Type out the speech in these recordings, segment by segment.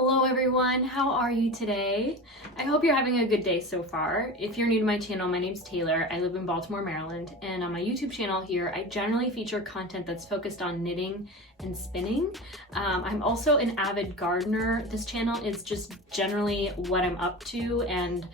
Hello everyone, how are you today? I hope you're having a good day so far. If you're new to my channel, my name's Taylor. I live in Baltimore, Maryland, and on my YouTube channel here, I generally feature content that's focused on knitting and spinning. I'm also an avid gardener. This channel is just generally what I'm up to and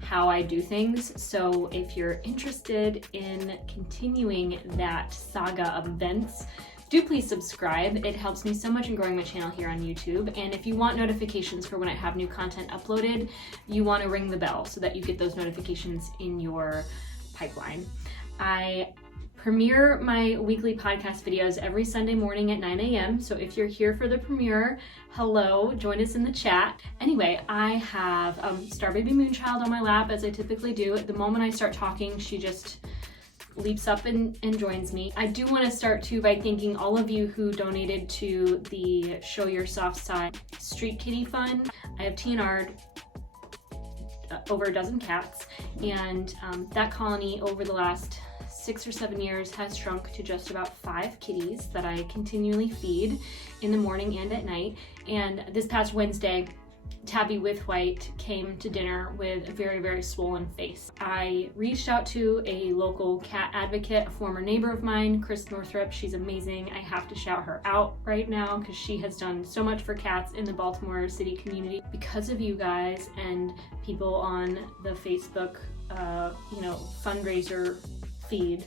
how I do things. So if you're interested in continuing that saga of events, do please subscribe. It helps me so much in growing my channel here on YouTube. And if you want notifications for when I have new content uploaded, you want to ring the bell so that you get those notifications in your pipeline. I premiere my weekly podcast videos every Sunday morning at 9 a.m. So if you're here for the premiere, hello, join us in the chat. Anyway, I have Star Baby Moonchild on my lap, as I typically do. At the moment I start talking, she just leaps up and joins me. I do want to start too by thanking all of you who donated to the Show Your Soft Side Street Kitty Fund. I have TNR'd over a dozen cats, and that colony over the last 6 or 7 years has shrunk to just about 5 kitties that I continually feed in the morning and at night. And this past Wednesday, Tabby with White came to dinner with a very, very swollen face. I reached out to a local cat advocate, a former neighbor of mine, Chris Northrup. She's amazing. I have to shout her out right now because she has done so much for cats in the Baltimore City community. Because of you guys and people on the Facebook, fundraiser feed,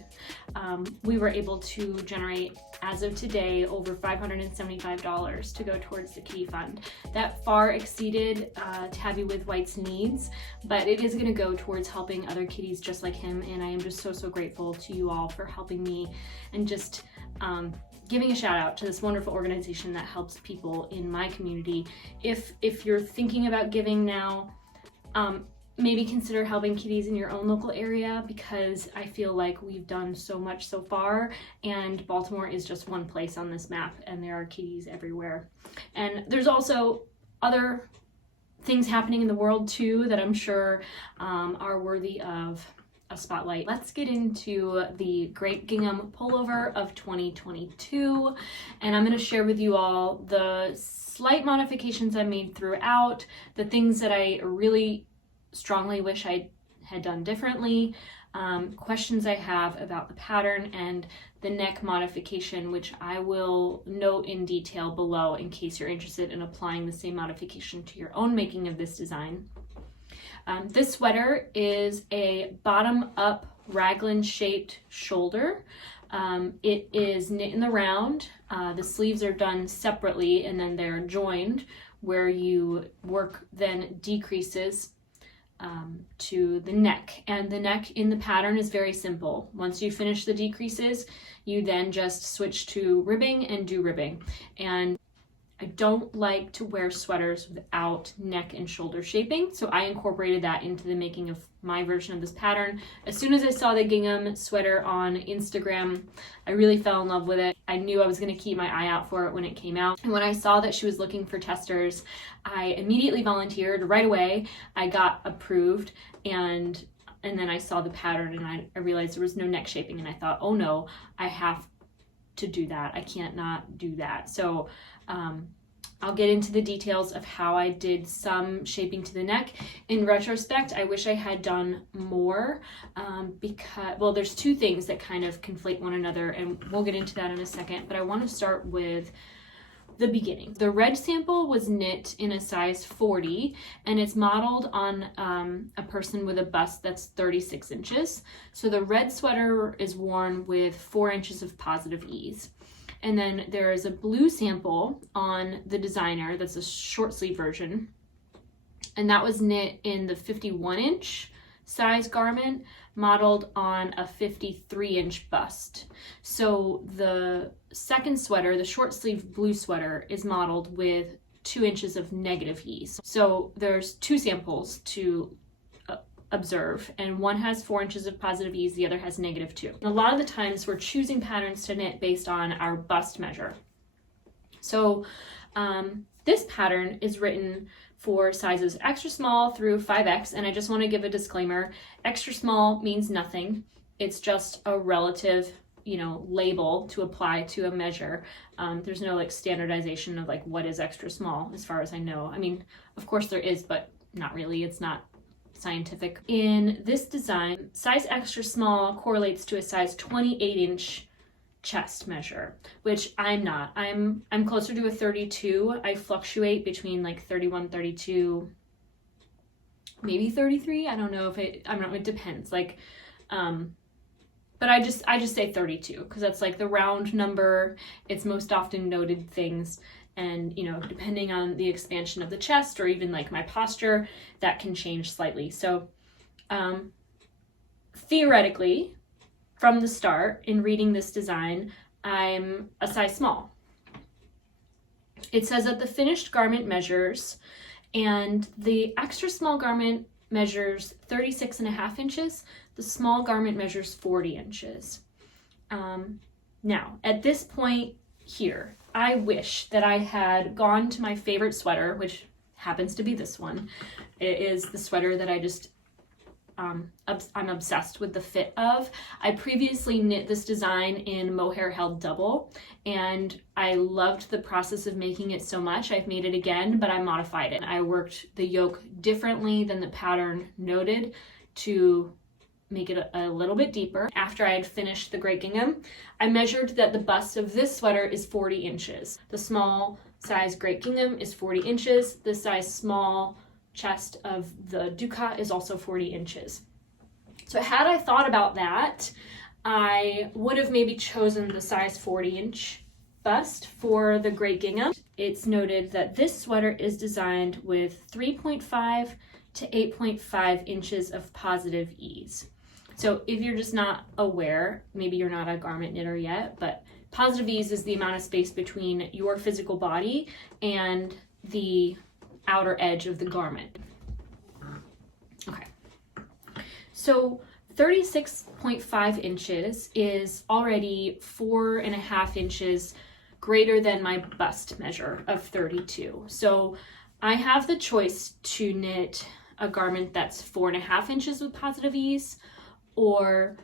we were able to generate, as of today, over $575 to go towards the kitty fund. That far exceeded Tabby with White's needs, but it is going to go towards helping other kitties just like him, and I am just so grateful to you all for helping me and just giving a shout out to this wonderful organization that helps people in my community. If you're thinking about giving now, maybe consider helping kitties in your own local area, because I feel like we've done so much so far, and Baltimore is just one place on this map, and there are kitties everywhere. And there's also other things happening in the world too that I'm sure are worthy of a spotlight. Let's get into the Gr8 Gingham Pullover of 2022, and I'm going to share with you all the slight modifications I made throughout, the things that I really strongly wish I had done differently, questions I have about the pattern, and the neck modification, which I will note in detail below in case you're interested in applying the same modification to your own making of this design. This sweater is a bottom-up raglan shaped shoulder. It is knit in the round. The sleeves are done separately and then they're joined, where you work then decreases to the neck, and the neck in the pattern is very simple. Once you finish the decreases, you then just switch to ribbing and do ribbing. And I don't like to wear sweaters without neck and shoulder shaping, so I incorporated that into the making of my version of this pattern. As soon as I saw the gingham sweater on Instagram, I really fell in love with it. I knew I was going to keep my eye out for it when it came out. And when I saw that she was looking for testers, I immediately volunteered right away. I got approved, and then I saw the pattern and I realized there was no neck shaping, and I thought, oh no, I have to do that. I can't not do that. So I'll get into the details of how I did some shaping to the neck. In retrospect, I wish I had done more because, well, there's two things that kind of conflate one another, and we'll get into that in a second, but I want to start with the beginning. The red sample was knit in a size 40, and it's modeled on a person with a bust that's 36 inches. So the red sweater is worn with 4 inches of positive ease. And then there is a blue sample on the designer that's a short sleeve version, and that was knit in the 51 inch size garment, modeled on a 53 inch bust. So the second sweater, the short sleeve blue sweater, is modeled with 2 inches of negative ease. So there's 2 samples to observe, and one has 4 inches of positive ease, the other has -2. And a lot of the times we're choosing patterns to knit based on our bust measure. So this pattern is written for sizes extra small through 5X, and I just want to give a disclaimer: extra small means nothing. It's just a relative you know, label to apply to a measure. There's no like standardization of like what is extra small as far as I know. I mean, of course there is, but not really. It's not scientific. In this design, size extra small correlates to a size 28-inch chest measure, which I'm not. I'm closer to a 32. I fluctuate between like 31, 32, maybe 33. I don't know if it depends. Like, but I just say 32 because that's like the round number. It's most often noted things. And, you know, depending on the expansion of the chest or even like my posture, that can change slightly. So theoretically, from the start in reading this design, I'm a size small. It says that the finished garment measures, and the extra small garment measures 36.5 inches. The small garment measures 40 inches. Now, at this point here, I wish that I had gone to my favorite sweater, which happens to be this one. It is the sweater that I just, I'm obsessed with the fit of. I previously knit this design in mohair held double, and I loved the process of making it so much. I've made it again, but I modified it. I worked the yoke differently than the pattern noted to make it a little bit deeper. After I had finished the Gr8 Gingham, I measured that the bust of this sweater is 40 inches. The small size Gr8 Gingham is 40 inches. The size small chest of the ducat is also 40 inches. So had I thought about that, I would have maybe chosen the size 40-inch bust for the Gr8 Gingham. It's noted that this sweater is designed with 3.5 to 8.5 inches of positive ease. So if you're just not aware, maybe you're not a garment knitter yet, but positive ease is the amount of space between your physical body and the outer edge of the garment. Okay. So 36.5 inches is already 4.5 inches greater than my bust measure of 32. So I have the choice to knit a garment that's 4.5 inches with positive ease, or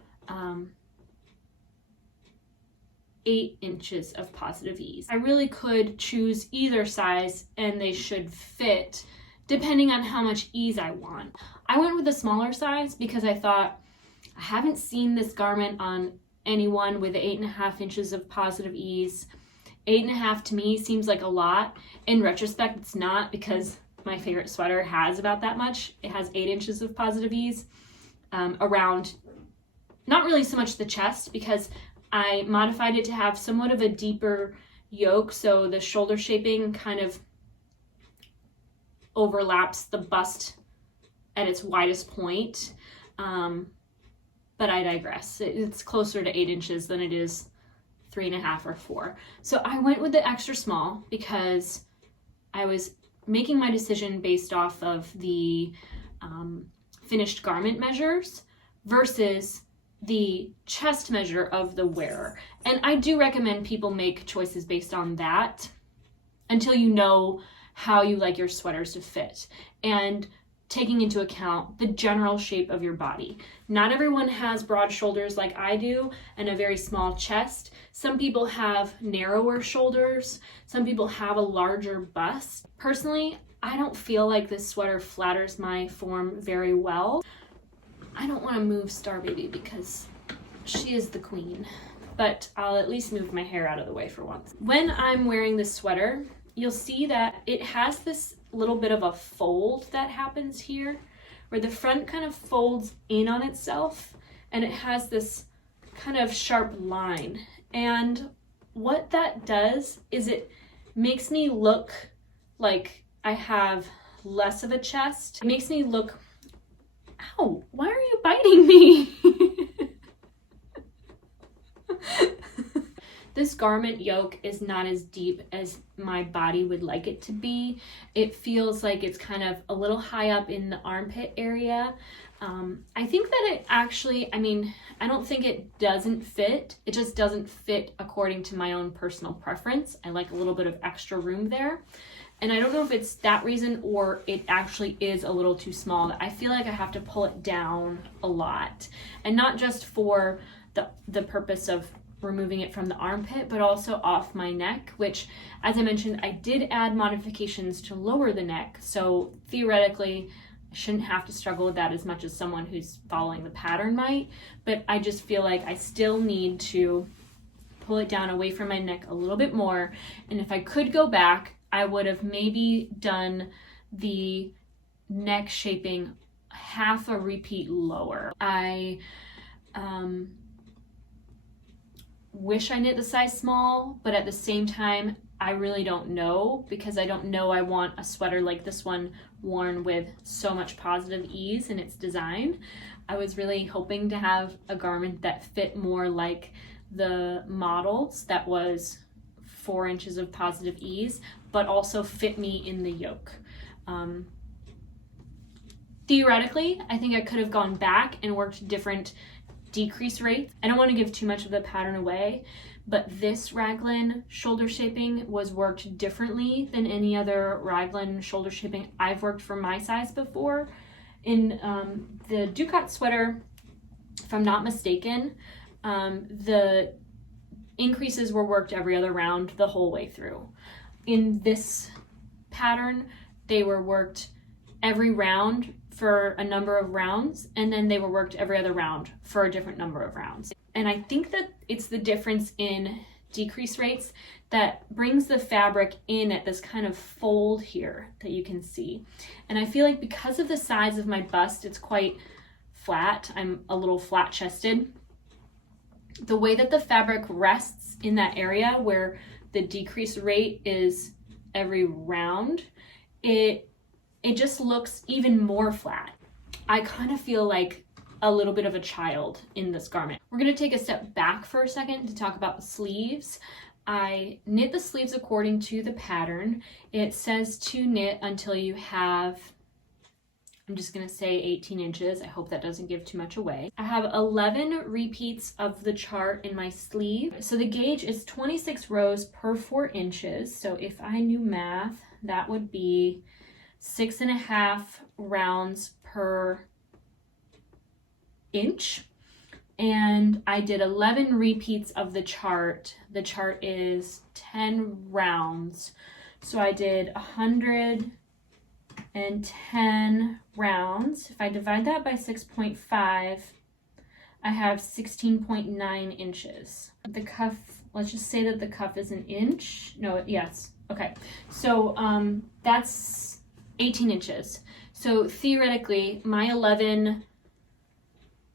8 inches of positive ease. I really could choose either size and they should fit depending on how much ease I want. I went with a smaller size because I thought, I haven't seen this garment on anyone with 8.5 inches of positive ease. 8.5 to me seems like a lot. In retrospect, it's not, because my favorite sweater has about that much. It has 8 inches of positive ease. Around, not really so much the chest, because I modified it to have somewhat of a deeper yoke, so the shoulder shaping kind of overlaps the bust at its widest point. But I digress. It's closer to 8 inches than it is 3.5 or 4. So I went with the extra small because I was making my decision based off of the finished garment measures versus the chest measure of the wearer. And I do recommend people make choices based on that until you know how you like your sweaters to fit, and taking into account the general shape of your body. Not everyone has broad shoulders like I do and a very small chest. Some people have narrower shoulders. Some people have a larger bust. Personally, I don't feel like this sweater flatters my form very well. I don't want to move Star Baby because she is the queen, but I'll at least move my hair out of the way for once. When I'm wearing this sweater, you'll see that it has this little bit of a fold that happens here, where the front kind of folds in on itself, and it has this kind of sharp line. And what that does is it makes me look like I have less of a chest. It makes me look, ow, why are you biting me? This garment yoke is not as deep as my body would like it to be. It feels like it's kind of a little high up in the armpit area. I think that it actually, I don't think it doesn't fit. It just doesn't fit according to my own personal preference. I like a little bit of extra room there. And I don't know if it's that reason or it actually is a little too small. I feel like I have to pull it down a lot. And not just for the purpose of removing it from the armpit, but also off my neck, which, as I mentioned, I did add modifications to lower the neck. So theoretically, I shouldn't have to struggle with that as much as someone who's following the pattern might, but I just feel like I still need to pull it down away from my neck a little bit more. And if I could go back, I would have maybe done the neck shaping half a repeat lower. I wish I knit the size small, but at the same time, I really don't know, because I don't know I want a sweater like this one worn with so much positive ease in its design. I was really hoping to have a garment that fit more like the models, that was 4 inches of positive ease, but also fit me in the yoke. Theoretically, I think I could have gone back and worked different decrease rates. I don't want to give too much of the pattern away, but this raglan shoulder shaping was worked differently than any other raglan shoulder shaping I've worked for my size before. In the Gr8 sweater, if I'm not mistaken, the increases were worked every other round the whole way through. In this pattern, they were worked every round for a number of rounds, and then they were worked every other round for a different number of rounds. And I think that it's the difference in decrease rates that brings the fabric in at this kind of fold here that you can see. And I feel like because of the size of my bust, it's quite flat. I'm a little flat chested. The way that the fabric rests in that area where the decrease rate is every round, it just looks even more flat. I kind of feel like a little bit of a child in this garment. We're going to take a step back for a second to talk about the sleeves. I knit the sleeves according to the pattern. It says to knit until you have, I'm just going to say 18 inches. I hope that doesn't give too much away. I have 11 repeats of the chart in my sleeve. So the gauge is 26 rows per 4 inches. So if I knew math, that would be 6.5 rounds per inch. And I did 11 repeats of the chart. The chart is 10 rounds. So I did 110 rounds. If I divide that by 6.5, I have 16.9 inches. The cuff, let's just say that the cuff is an inch. No, yes. Okay. So that's 18 inches. So theoretically, my 11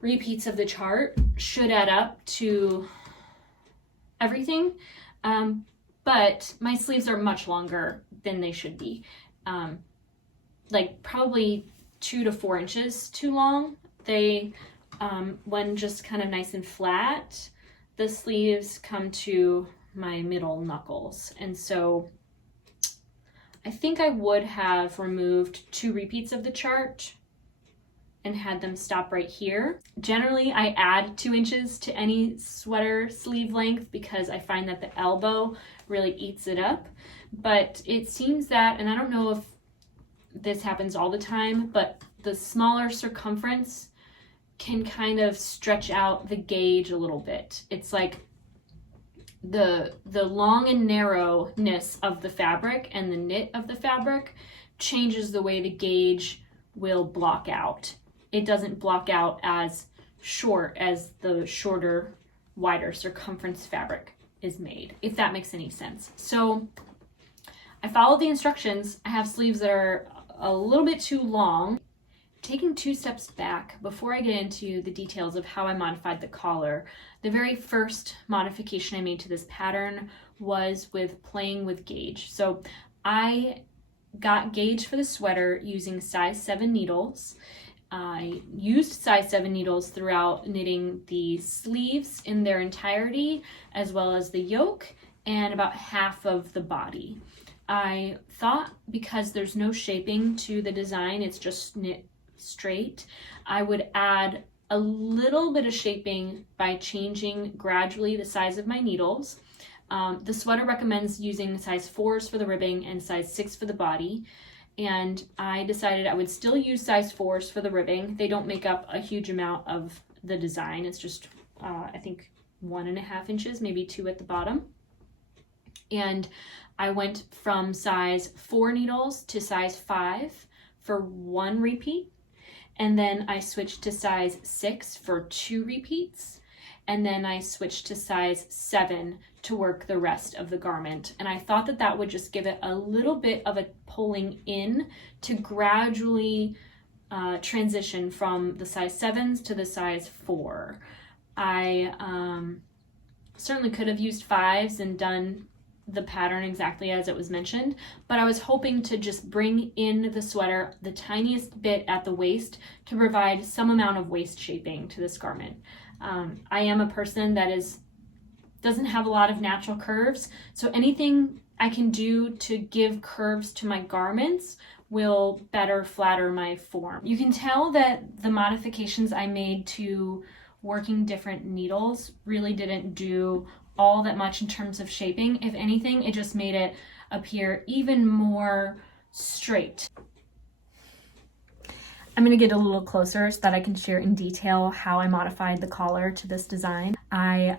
repeats of the chart should add up to everything, but my sleeves are much longer than they should be, like probably 2 to 4 inches too long. They, when just kind of nice and flat, the sleeves come to my middle knuckles, and so I think I would have removed 2 repeats of the chart and had them stop right here. Generally, I add 2 inches to any sweater sleeve length because I find that the elbow really eats it up. But it seems that, and I don't know if this happens all the time, but the smaller circumference can kind of stretch out the gauge a little bit. It's like the long and narrowness of the fabric and the knit of the fabric changes the way the gauge will block out. It doesn't block out as short as the shorter, wider circumference fabric is made, if that makes any sense. So I followed the instructions. I have sleeves that are a little bit too long. Taking 2 steps back before I get into the details of how I modified the collar, the very first modification I made to this pattern was with playing with gauge. So I got gauge for the sweater using size 7 needles. I used size 7 needles throughout knitting the sleeves in their entirety, as well as the yoke and about half of the body. I thought because there's no shaping to the design, it's just knit straight, I would add a little bit of shaping by changing gradually the size of my needles. The sweater recommends using size 4s for the ribbing and size 6 for the body. And I decided I would still use size 4s for the ribbing. They don't make up a huge amount of the design. It's just, I think, 1.5 inches, maybe 2 at the bottom. And I went from size 4 needles to size 5 for 1 repeat. And then I switched to size 6 for 2 repeats. And then I switched to size 7 to work the rest of the garment. And I thought that that would just give it a little bit of a pulling in to gradually transition from the size 7s to the size 4. I certainly could have used 5s and done the pattern exactly as it was mentioned, but I was hoping to just bring in the sweater the tiniest bit at the waist to provide some amount of waist shaping to this garment. I am a person that doesn't have a lot of natural curves, so anything I can do to give curves to my garments will better flatter my form. You can tell that the modifications I made to working different needles really didn't do all that much in terms of shaping. If anything, it just made it appear even more straight. I'm gonna get a little closer so that I can share in detail how I modified the collar to this design. I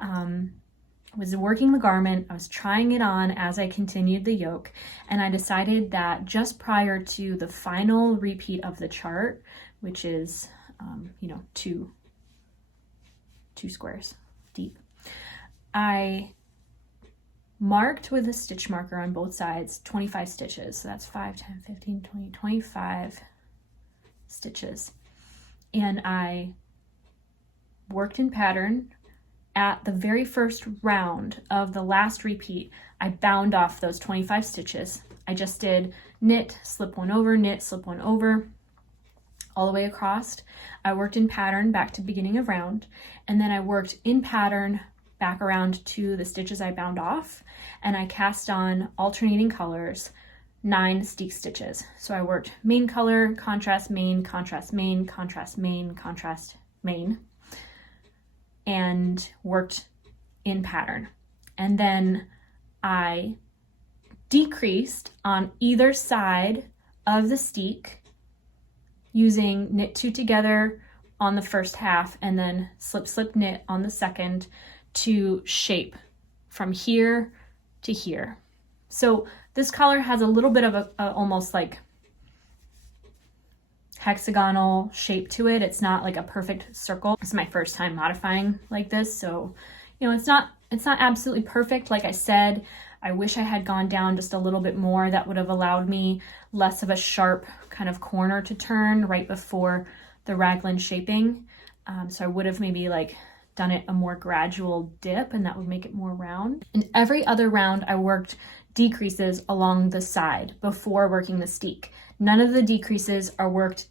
was working the garment, I was trying it on as I continued the yoke, and I decided that just prior to the final repeat of the chart, which is, two squares deep, I marked with a stitch marker on both sides 25 stitches. So that's 5, 10, 15, 20, 25 stitches. And I worked in pattern. At the very first round of the last repeat, I bound off those 25 stitches. I just did knit, slip one over, knit, slip one over, all the way across. I worked in pattern back to beginning of round, and then I worked in pattern back around to the stitches I bound off, and I cast on alternating colors 9 Steek stitches. So I worked main color, contrast main, contrast main, contrast main, contrast main, and worked in pattern. And then I decreased on either side of the Steek using knit 2 together on the first half and then slip, slip, knit on the second to shape from here to here. So this collar has a little bit of a almost like hexagonal shape to it. It's not like a perfect circle. It's my first time modifying like this, so it's not absolutely perfect. Like I said, I wish I had gone down just a little bit more. That would have allowed me less of a sharp kind of corner to turn right before the raglan shaping. So I would have maybe done it a more gradual dip, and that would make it more round. And every other round I worked decreases along the side before working the Steek. None of the decreases are worked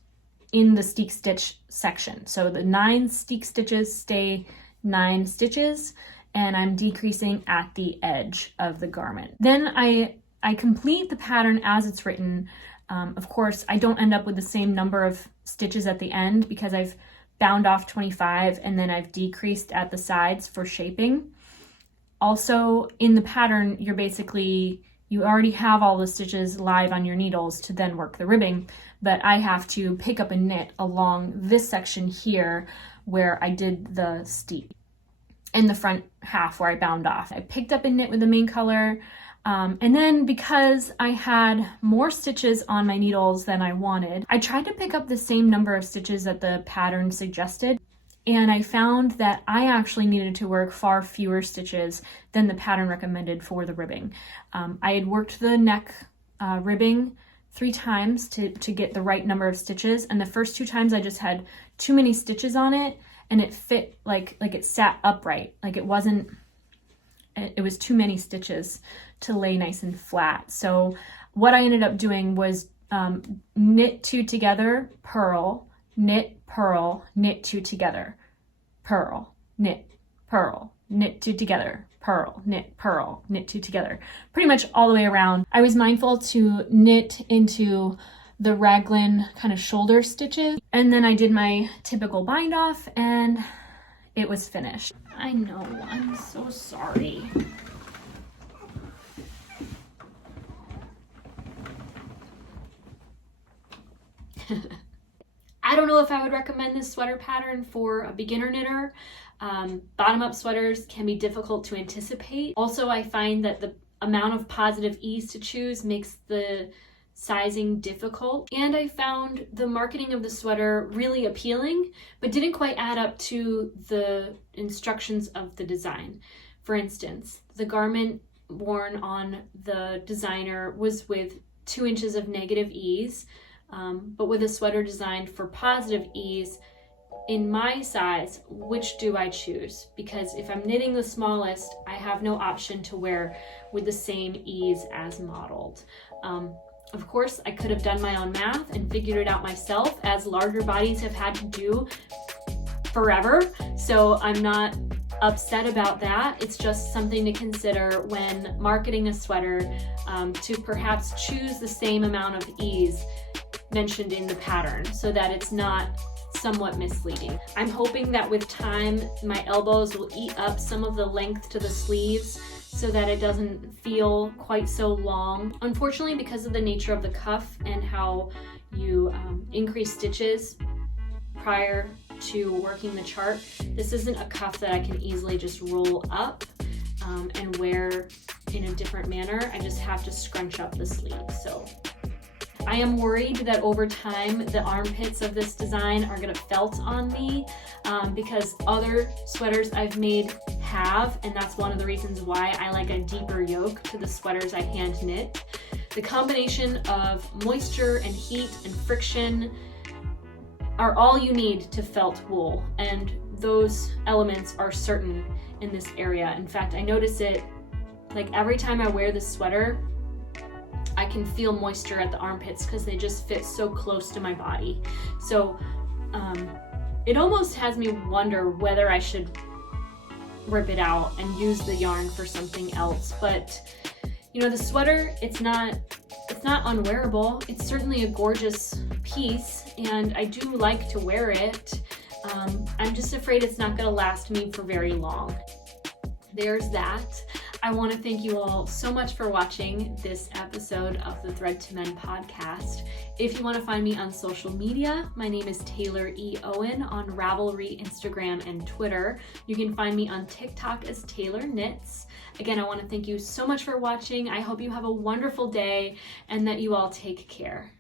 in the Steek stitch section. So the 9 Steek stitches stay 9 stitches, and I'm decreasing at the edge of the garment. Then I complete the pattern as it's written. Of course, I don't end up with the same number of stitches at the end because I've bound off 25 and then I've decreased at the sides for shaping. Also in the pattern, you already have all the stitches live on your needles to then work the ribbing, but I have to pick up a knit along this section here where I did the Steek in the front half where I bound off. I picked up a knit with the main color, and then because I had more stitches on my needles than I wanted, I tried to pick up the same number of stitches that the pattern suggested, and I found that I actually needed to work far fewer stitches than the pattern recommended for the ribbing. I had worked the neck ribbing 3 times to get the right number of stitches, and the first 2 times I just had too many stitches on it, and it fit like it sat upright. It was too many stitches to lay nice and flat. So what I ended up doing was knit 2 together, purl, knit, purl, knit 2 together, purl, knit, purl, knit 2 together, purl, knit, purl, knit 2 together, pretty much all the way around. I was mindful to knit into the raglan kind of shoulder stitches, and then I did my typical bind off and it was finished. I know, I'm so sorry. I don't know if I would recommend this sweater pattern for a beginner knitter. Bottom-up sweaters can be difficult to anticipate. Also, I find that the amount of positive ease to choose makes the sizing difficult. And I found the marketing of the sweater really appealing, but didn't quite add up to the instructions of the design. For instance, the garment worn on the designer was with 2 inches of negative ease, but with a sweater designed for positive ease, in my size, which do I choose? Because if I'm knitting the smallest, I have no option to wear with the same ease as modeled. Of course, I could have done my own math and figured it out myself, as larger bodies have had to do forever. So I'm not upset about that. It's just something to consider when marketing a sweater, to perhaps choose the same amount of ease mentioned in the pattern so that it's not somewhat misleading. I'm hoping that with time, my elbows will eat up some of the length to the sleeves so that it doesn't feel quite so long. Unfortunately, because of the nature of the cuff and how you increase stitches prior to working the chart, this isn't a cuff that I can easily just roll up and wear in a different manner. I just have to scrunch up the sleeve. So I am worried that over time the armpits of this design are going to felt on me, because other sweaters I've made have, and that's one of the reasons why I like a deeper yoke to the sweaters I hand knit. The combination of moisture and heat and friction are all you need to felt wool, and those elements are certain in this area. In fact, I notice it like every time I wear this sweater, I can feel moisture at the armpits because they just fit so close to my body. So it almost has me wonder whether I should rip it out and use the yarn for something else. But you know, the sweater, it's not unwearable. It's certainly a gorgeous piece, and I do like to wear it. I'm just afraid it's not going to last me for very long. There's that. I want to thank you all so much for watching this episode of the Thread to Mend podcast. If you want to find me on social media, my name is Taylor E. Owen on Ravelry, Instagram, and Twitter. You can find me on TikTok as Taylor Knits. Again, I want to thank you so much for watching. I hope you have a wonderful day and that you all take care.